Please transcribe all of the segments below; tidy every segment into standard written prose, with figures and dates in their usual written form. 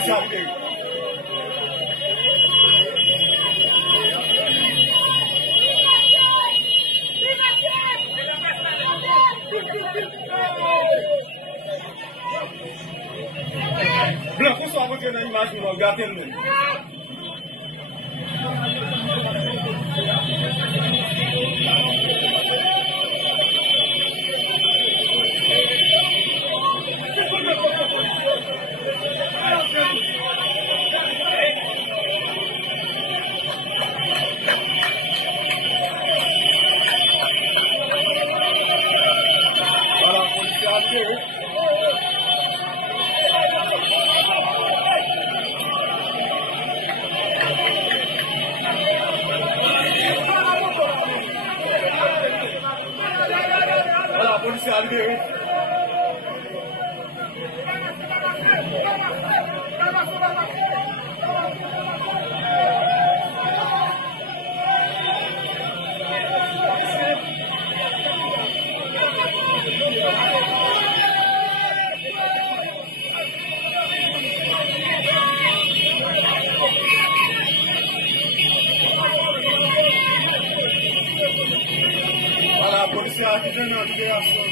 polisi arrivé. Blanc, pour ça, on va dans l'image, on va regarder le monde. Voilà, policier arrivé. Voilà, policier arrivé. Voilà, policier arrivé dans la libération.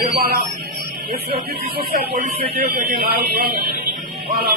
Et voilà, le service social policier qui est là, voilà.